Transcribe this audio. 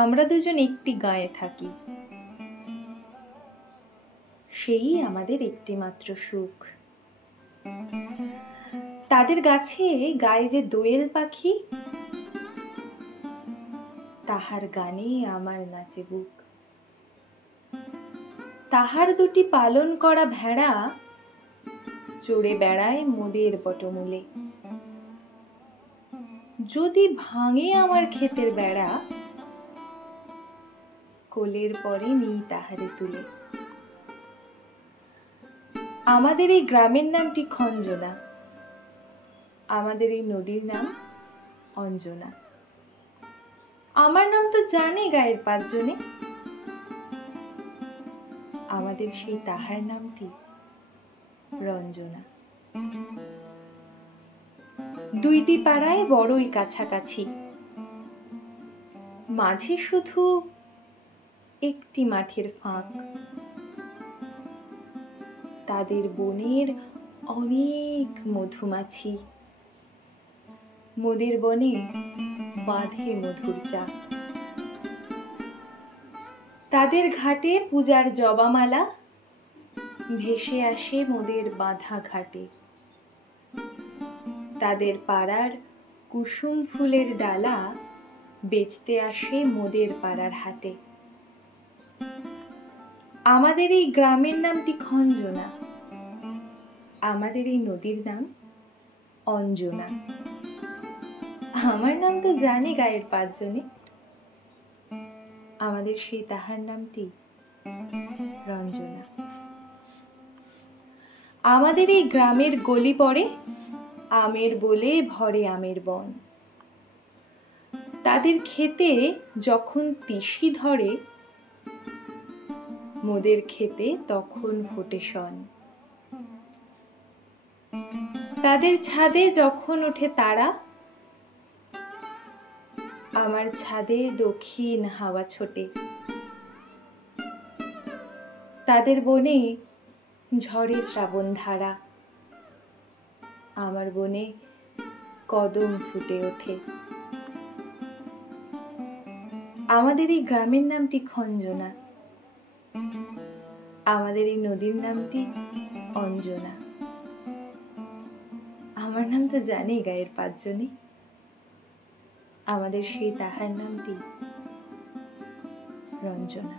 আমরা দুজন একটি গাঁয়ে থাকি, সেই আমাদের একটি মাত্র সুখ। তাদের গাছে গায়ে যে দোয়েল পাখি, তাহার গানে আমার নাচে বুক। তাহার দুটি পালন করা ভেড়া চড়ে বেড়ায় মোদের বটমূলে। যদি ভাঙে আমার ক্ষেতের বেড়া, কোলের পরে নিই তাহারে তুলে। আমাদের এই গ্রামের নামটি খঞ্জনা, আমাদের এই নদীর নাম অঞ্জনা। আমার নাম তো জানে গায়ের 5 জনে, আমাদের সেই তাহার নামটি রঞ্জনা। দুইটি পাড়ায় বড়ই কাছাকাছি, মাঝে শুধু একটি মাঠের ফাঁক। তাদের বনের অনেক মধুমাছি, মোদের বনে বাঁধে মধুর চাক। তাদের ঘাটে পূজার জবামালা ভেসে আসে মোদের বাঁধা ঘাটে। তাদের পাড়ার কুসুম ফুলের ডালা বেচতে আসে মোদের পাড়ার হাটে। আমাদের এই গ্রামের নামটি খঞ্জনা, আমাদের এই নদীর নাম অঞ্জনা। আমার নাম তো জানে গায়ের 5 জনে, আমাদের সেই তাহার নামটি রঞ্জনা। আমাদের এই গ্রামের গলি পড়ে আমের বলে ভরে আমের বন। তাদের খেতে যখন তিসি ধরে, মোদের খেতে তখন ফোটে শন। তাদের ছাদে যখন ওঠে তারা, আমার ছাদে দক্ষিণ হাওয়া ছোটে। তাদের বনে ঝরে শ্রাবণ ধারা, আমার বনে কদম ফুটে ওঠে। আমাদের এই গ্রামের নামটি খঞ্জনা, আমাদের এই নদীর নামটি অঞ্জনা। আমার নাম তো জানে গায়ের 5 জনে, আমাদের সেই তাহার নামটি রঞ্জনা।